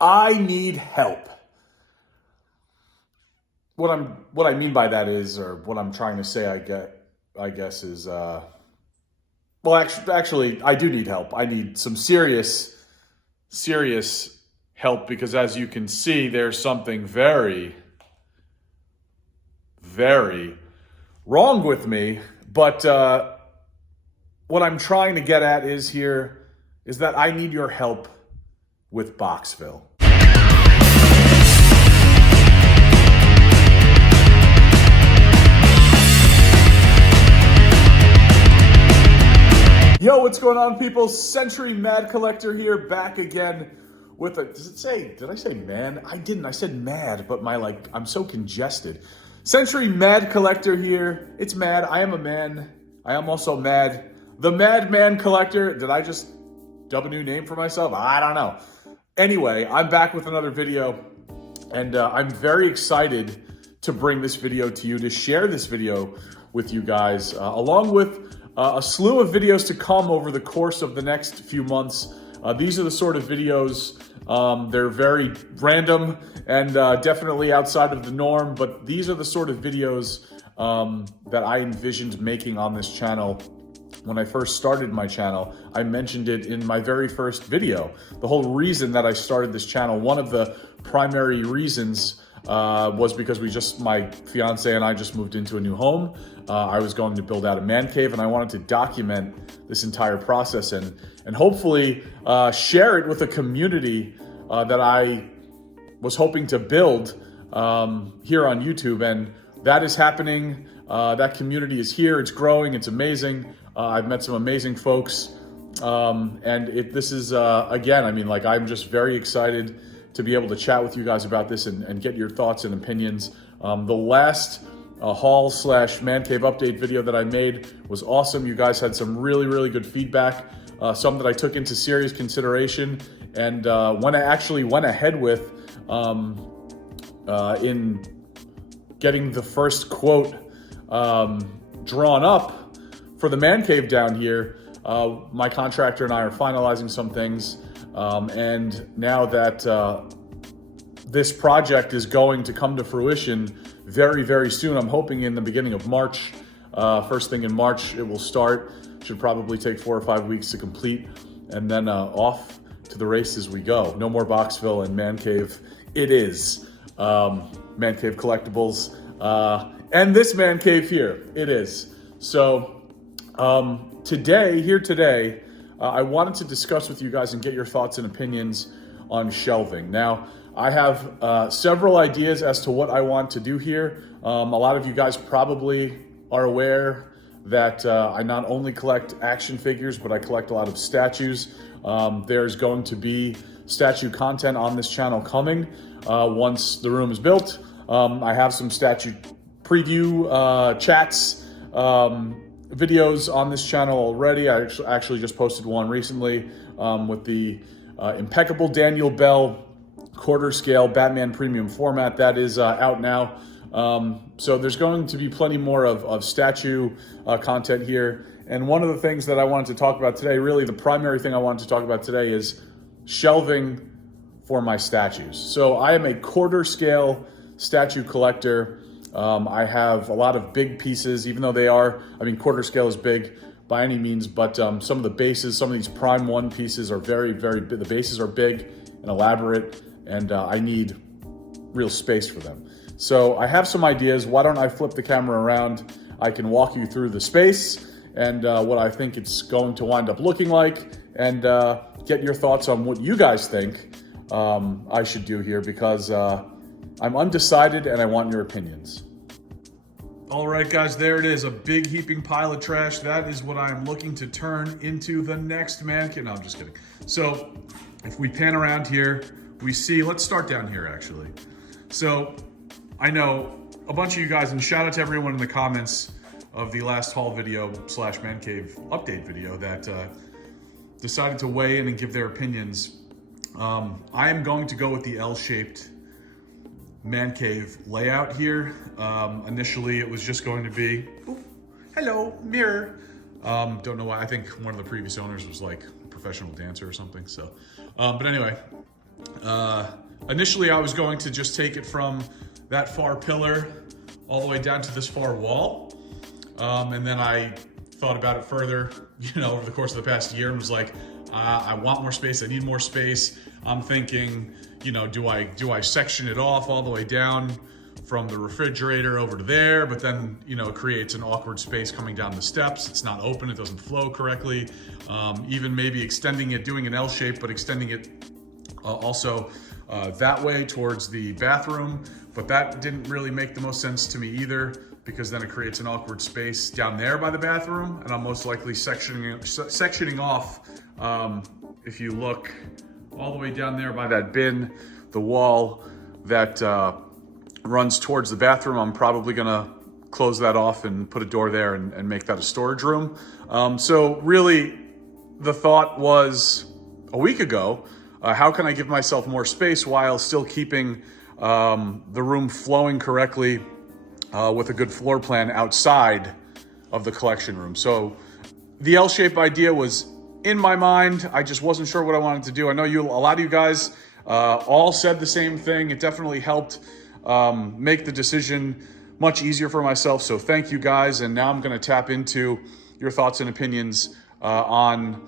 I need help. What I mean by that is, or what I'm trying to say, I guess is, well, actually, I do need help. I need some serious help because, as you can see, there's something very, very wrong with me. But what I'm trying to get at is that I need your help with Boxville. Yo, what's going on, people? Century Mad Collector here, back again with a, did I say man? I didn't, I said mad, but I'm so congested. Century Mad Collector here. It's mad, I am a man. I am also mad. The Madman Collector. Did I just dub a new name for myself? I don't know. Anyway, I'm back with another video, and I'm very excited to bring this video to you, to share this video with you guys, along with a slew of videos to come over the course of the next few months. These are the sort of videos, they're very random and definitely outside of the norm, but these are the sort of videos that I envisioned making on this channel. When I first started my channel, I mentioned it in my very first video. The whole reason that I started this channel, one of the primary reasons was because my fiance and I just moved into a new home. I was going to build out a man cave, and I wanted to document this entire process and hopefully share it with a community that I was hoping to build here on YouTube. And that is happening. That community is here. It's growing. It's amazing. I've met some amazing folks. This is, again, I'm just very excited to be able to chat with you guys about this and get your thoughts and opinions. The last haul/man cave update video that I made was awesome. You guys had some really good feedback, some that I took into serious consideration, and when I actually went ahead with in getting the first quote drawn up for the man cave down here. My contractor and I are finalizing some things, and now that this project is going to come to fruition very soon, I'm hoping in the beginning of March, first thing in March it will start. Should probably take 4 or 5 weeks to complete, and then off to the races we go. No more Boxville and man cave. It is man cave collectibles, and this man cave here. It is. So today, I wanted to discuss with you guys and get your thoughts and opinions on shelving. Now, I have several ideas as to what I want to do here. A lot of you guys probably are aware that I not only collect action figures, but I collect a lot of statues. There's going to be statue content on this channel coming once the room is built. I have some statue preview chats, videos on this channel already. I actually just posted one recently with the impeccable Daniel Bell quarter scale Batman premium format. That is out now. So there's going to be plenty more of statue content here. And one of the things that I wanted to talk about today, really the primary thing I wanted to talk about today, is shelving for my statues. So I am a quarter scale statue collector. I have a lot of big pieces, even though they are, quarter scale is big by any means, but some of the bases, some of these Prime 1 pieces are very big. The bases are big and elaborate, and I need real space for them. So I have some ideas. Why don't I flip the camera around? I can walk you through the space and what I think it's going to wind up looking like, and get your thoughts on what you guys think I should do here, because I'm undecided and I want your opinions. All right, guys, there it is, a big heaping pile of trash. That is what I am looking to turn into the next man cave. No, I'm just kidding. So if we pan around here, we see, let's start down here actually. So I know a bunch of you guys, and shout out to everyone in the comments of the last haul video / man cave update video that decided to weigh in and give their opinions. I am going to go with the L-shaped man cave layout here. Initially, it was just going to be, ooh, hello, mirror. Don't know why. I think one of the previous owners was like a professional dancer or something. So, but anyway, Initially, I was going to just take it from that far pillar all the way down to this far wall. And then I thought about it further, over the course of the past year, and was like, I want more space. I need more space. I'm thinking, do I section it off all the way down from the refrigerator over to there, but then, it creates an awkward space coming down the steps. It's not open. It doesn't flow correctly. Even maybe extending it, doing an L shape, but extending it also that way towards the bathroom. But that didn't really make the most sense to me either, because then it creates an awkward space down there by the bathroom, and I'm most likely sectioning off. If you look all the way down there by that bin, the wall that runs towards the bathroom, I'm probably gonna close that off and put a door there and make that a storage room. So really, the thought was a week ago, how can I give myself more space while still keeping the room flowing correctly with a good floor plan outside of the collection room. So the L-shape idea was in my mind. I just wasn't sure what I wanted to do. I know a lot of you guys all said the same thing. It definitely helped make the decision much easier for myself. So thank you guys. And now I'm going to tap into your thoughts and opinions on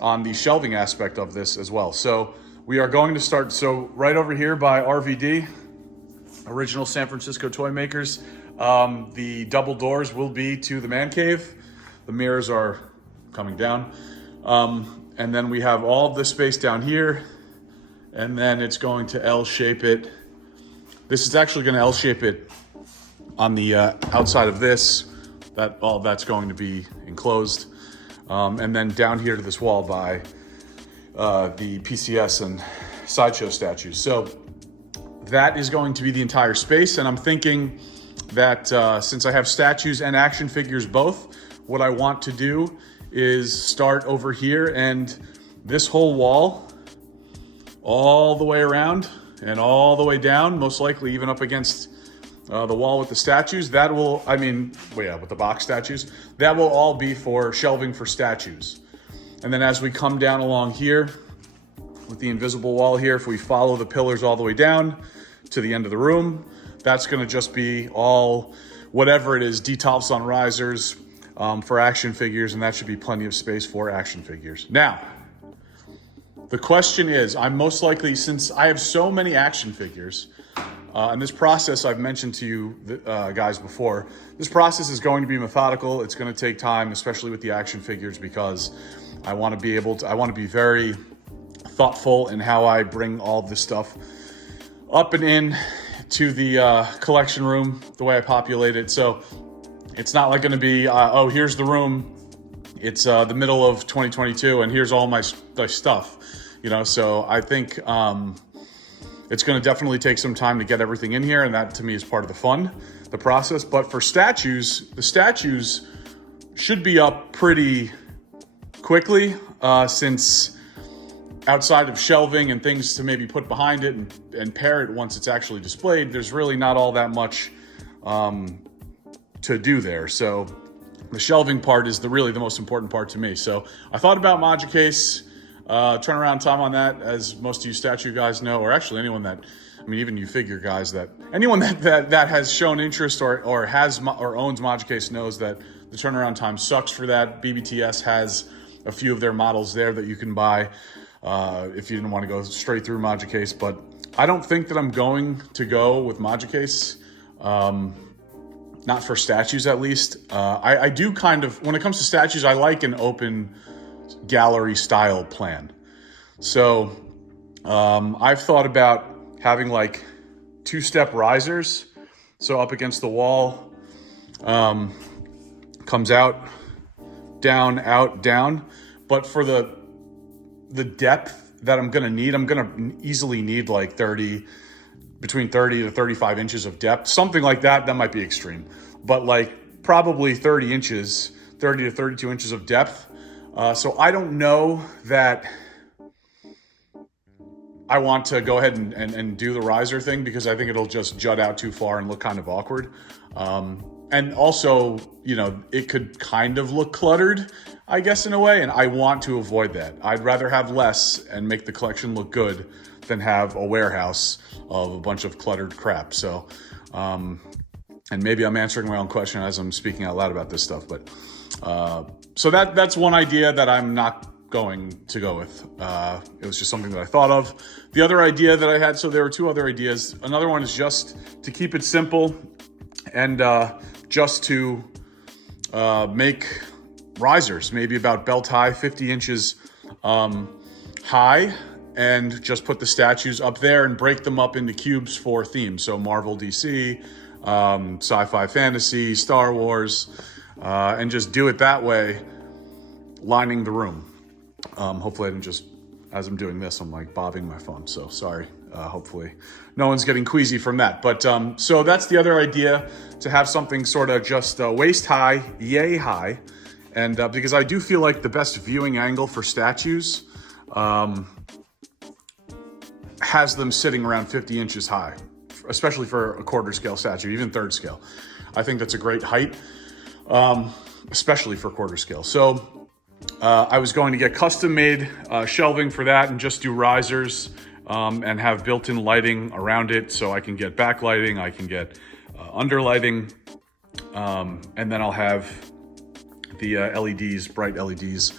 the shelving aspect of this as well. So we are going to start. So right over here by RVD, Original San Francisco Toy Makers. The double doors will be to the man cave. The mirrors are coming down. And then we have all of this space down here, and then it's going to L-shape it. This is actually going to L-shape it on the outside of this. All of that's going to be enclosed. And then down here to this wall by the PCS and Sideshow statues. So that is going to be the entire space, and I'm thinking that since I have statues and action figures both, what I want to do is start over here, and this whole wall all the way around and all the way down, most likely even up against the wall with the statues, with the box statues, that will all be for shelving for statues. And then as we come down along here with the invisible wall here, if we follow the pillars all the way down to the end of the room, that's gonna just be all, whatever it is, detolfs on risers for action figures, and that should be plenty of space for action figures. Now, the question is, I'm most likely, since I have so many action figures, and this process I've mentioned to you guys before, this process is going to be methodical. It's gonna take time, especially with the action figures, because I wanna be very thoughtful in how I bring all of this stuff up and in to the collection room, the way I populate it. So it's not like gonna be, oh, here's the room. It's the middle of 2022 and here's all my stuff, So I think it's gonna definitely take some time to get everything in here, and that to me is part of the fun, the process. But for statues, the statues should be up pretty quickly, since outside of shelving and things to maybe put behind it and pair it once it's actually displayed, there's really not all that much to do there. So the shelving part is really the most important part to me. So I thought about Magicase, turnaround time on that, as most of you statue guys know, or actually anyone that, even you figure guys, anyone that has shown interest or has or owns Magicase knows that the turnaround time sucks for that. BBTS has a few of their models there that you can buy if you didn't want to go straight through Magicase. But I don't think that I'm going to go with Magicase, not for statues at least. I do kind of, when it comes to statues, I like an open gallery style plan. So I've thought about having like 2-step risers. So up against the wall, comes out, down. But for the depth that I'm gonna need, I'm gonna easily need like between 30 to 35 inches of depth, something like that. That might be extreme, but like probably 30 to 32 inches of depth. So I don't know that I want to go ahead and do the riser thing, because I think it'll just jut out too far and look kind of awkward. And also, it could kind of look cluttered, I guess, in a way, and I want to avoid that. I'd rather have less and make the collection look good than have a warehouse of a bunch of cluttered crap. So, and maybe I'm answering my own question as I'm speaking out loud about this stuff, but so that's one idea that I'm not going to go with. It was just something that I thought of. The other idea that I had, so there were two other ideas. Another one is just to keep it simple and just to make risers, maybe about belt high, 50 inches high, and just put the statues up there and break them up into cubes for themes. So Marvel, DC, sci-fi, fantasy, Star Wars, and just do it that way, lining the room. Hopefully I didn't just, as I'm doing this, I'm like bobbing my phone. So sorry. Hopefully no one's getting queasy from that. But so that's the other idea, to have something sort of just waist high, yay high. And because I do feel like the best viewing angle for statues has them sitting around 50 inches high, especially for a quarter scale statue, even third scale. I think that's a great height, especially for quarter scale. So I was going to get custom made shelving for that and just do risers and have built-in lighting around it, so I can get backlighting, I can get underlighting, and then I'll have the LEDs, bright LEDs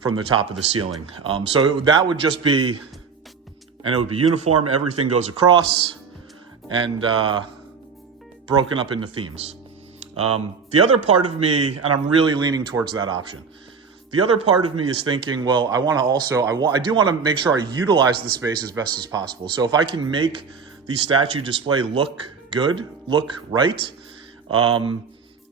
from the top of the ceiling. So that would just be, and it would be uniform, everything goes across, and broken up into themes. The other part of me, and I'm really leaning towards that option, the other part of me is thinking, well, I do want to make sure I utilize the space as best as possible. So if I can make the statue display look good, look right, and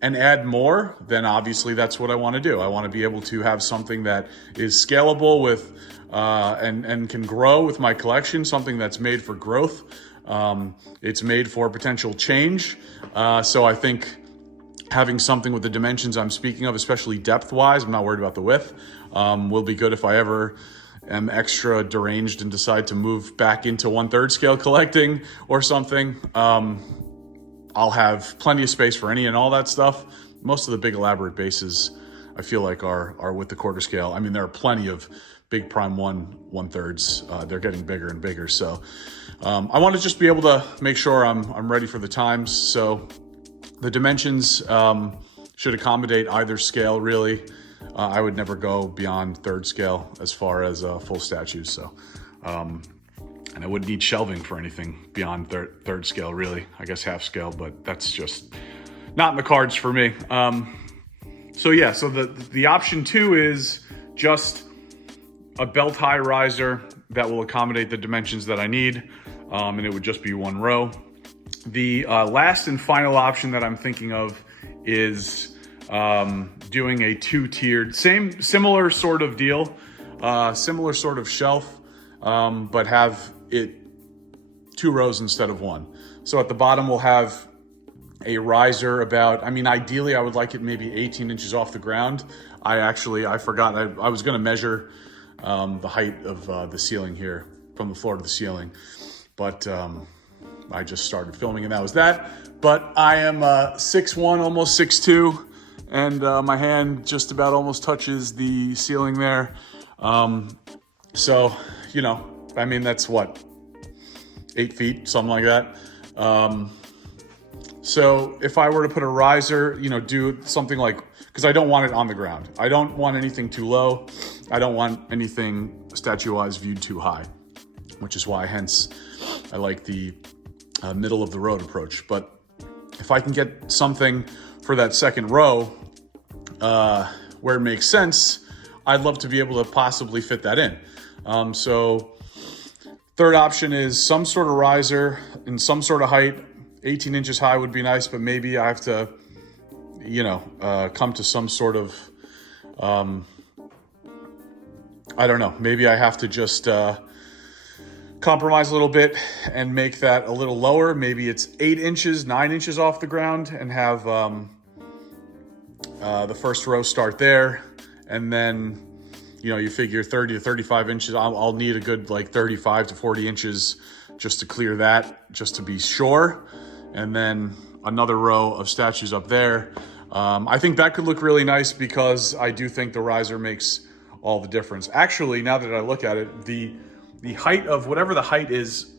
add more, then obviously that's what I want to do. I want to be able to have something that is scalable with and can grow with my collection, something that's made for growth. It's made for potential change. So I think having something with the dimensions I'm speaking of, especially depth-wise, I'm not worried about the width, will be good if I ever am extra deranged and decide to move back into 1/3 scale collecting or something. I'll have plenty of space for any and all that stuff. Most of the big elaborate bases, I feel like, are with the quarter scale. I mean, there are plenty of big prime 1/3s. They're getting bigger and bigger. So I want to just be able to make sure I'm ready for the times. So the dimensions should accommodate either scale, really. I would never go beyond 3rd scale as far as full statues. So, and I wouldn't need shelving for anything beyond third scale, really. I guess half scale, but that's just not in the cards for me. So yeah, so the option 2 is just a belt high riser that will accommodate the dimensions that I need, and it would just be 1 row. The last and final option that I'm thinking of is doing a 2-tiered, similar sort of deal, similar sort of shelf, but have it 2 rows instead of 1. So at the bottom we'll have a riser about, I mean, ideally I would like it maybe 18 inches off the ground. I forgot, I was gonna measure the height of the ceiling here, from the floor to the ceiling, but I just started filming and that was that. But I am 6'1", almost 6'2", and my hand just about almost touches the ceiling there. So, you know, I mean, that's what, 8 feet, something like that. So if I were to put a riser, you know, do something like, because I don't want it on the ground. I don't want anything too low. I don't want anything statue-wise viewed too high, which is why, hence, I like the middle of the road approach. But if I can get something for that 2nd row where it makes sense, I'd love to be able to possibly fit that in. So 3rd option is some sort of riser in some sort of height. 18 inches high would be nice, but maybe I have to, you know, come to some sort of, I don't know, maybe I have to just compromise a little bit and make that a little lower. Maybe it's 8 inches, 9 inches off the ground, and have the 1st row start there. And then, you know, you figure 30 to 35 inches. I'll need a good like 35 to 40 inches just to clear that, just to be sure. And then another row of statues up there. I think that could look really nice because I do think the riser makes all the difference. Actually, now that I look at it, the the height of whatever the height is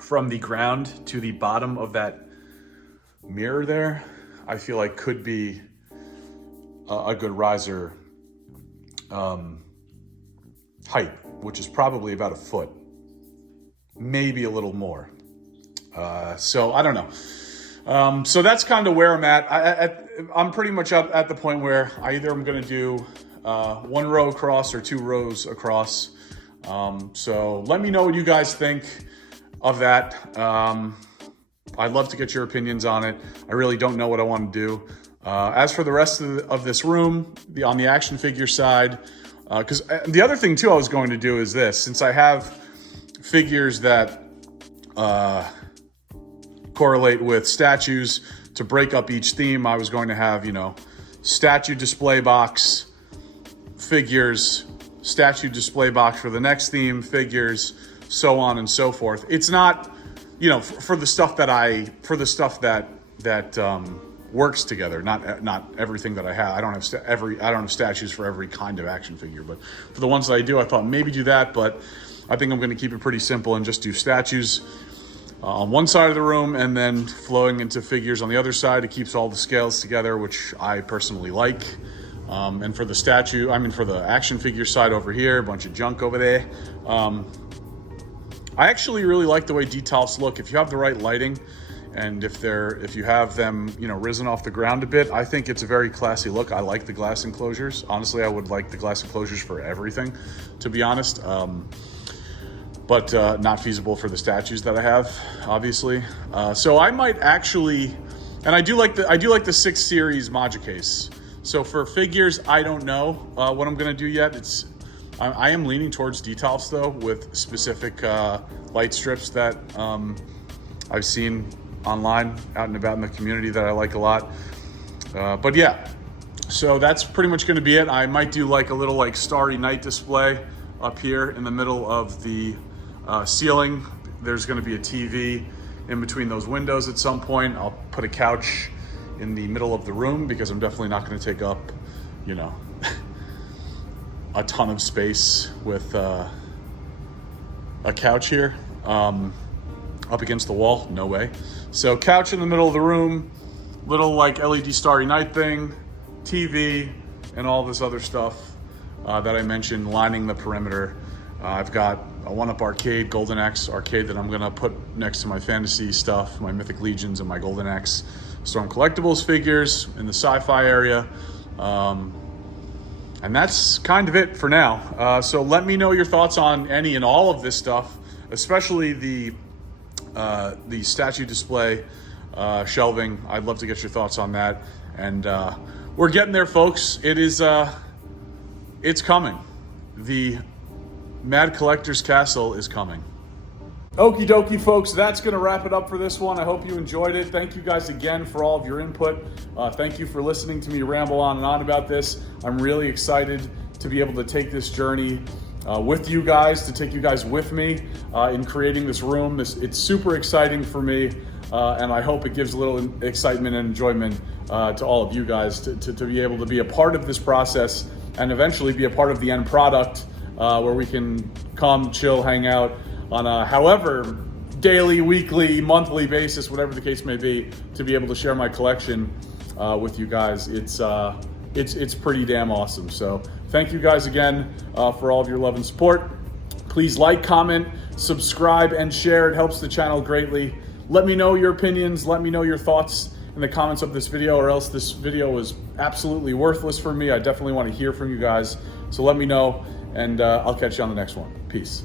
from the ground to the bottom of that mirror there, I feel like could be a good riser height, which is probably about a foot, maybe a little more. So I don't know. So that's kind of where I'm at. I'm pretty much up at the point where I either am going to do 1 row across or 2 rows across. So let me know what you guys think of that. I'd love to get your opinions on it. I really don't know what I want to do. As for the rest of this room, on the action figure side, because the other thing too I was going to do is this, since I have figures that correlate with statues, to break up each theme, I was going to have, statue display box, figures, statue display box for the next theme, figures, so on and so forth. It's not, for the stuff that works together, not everything that I have. I don't have statues for every kind of action figure, but for the ones that I do, I thought maybe do that, but I think I'm going to keep it pretty simple and just do statues on one side of the room and then flowing into figures on the other side. It keeps all the scales together, which I personally like. And for the action figure side over here, a bunch of junk over there. I actually really like the way Detolfs look. If you have the right lighting, and if you have them, risen off the ground a bit, I think it's a very classy look. I like the glass enclosures. Honestly, I would like the glass enclosures for everything, to be honest. But not feasible for the statues that I have, obviously. So I might actually, and I do like the 6 series Maja case. So for figures, I don't know what I'm gonna do yet. I am leaning towards Detolfs though, with specific light strips that I've seen online, out and about in the community, that I like a lot. But yeah, so that's pretty much gonna be it. I might do like a little Starry Night display up here in the middle of the ceiling. There's gonna be a TV in between those windows at some point. I'll put a couch in the middle of the room because I'm definitely not gonna take up, a ton of space with a couch here up against the wall. No way. So couch in the middle of the room, little LED Starry Night thing, TV, and all this other stuff that I mentioned lining the perimeter. I've got a 1UP arcade, Golden Axe arcade, that I'm gonna put next to my fantasy stuff, my Mythic Legions and my Golden Axe Storm Collectibles figures in the sci-fi area. And that's kind of it for now. So let me know your thoughts on any and all of this stuff, especially the statue display shelving. I'd love to get your thoughts on that. And we're getting there, folks. It's coming. The Mad Collector's Castle is coming. Okie dokie, folks, that's going to wrap it up for this one. I hope you enjoyed it. Thank you guys again for all of your input. Thank you for listening to me ramble on and on about this. I'm really excited to be able to take this journey with you guys, to take you guys with me in creating this room. It's super exciting for me, and I hope it gives a little excitement and enjoyment to all of you guys to be able to be a part of this process and eventually be a part of the end product, where we can come, chill, hang out on a however daily, weekly, monthly basis, whatever the case may be, to be able to share my collection with you guys. It's pretty damn awesome. So thank you guys again for all of your love and support. Please like, comment, subscribe, and share. It helps the channel greatly. Let me know your opinions. Let me know your thoughts in the comments of this video, or else this video was absolutely worthless for me. I definitely want to hear from you guys. So let me know, and I'll catch you on the next one. Peace.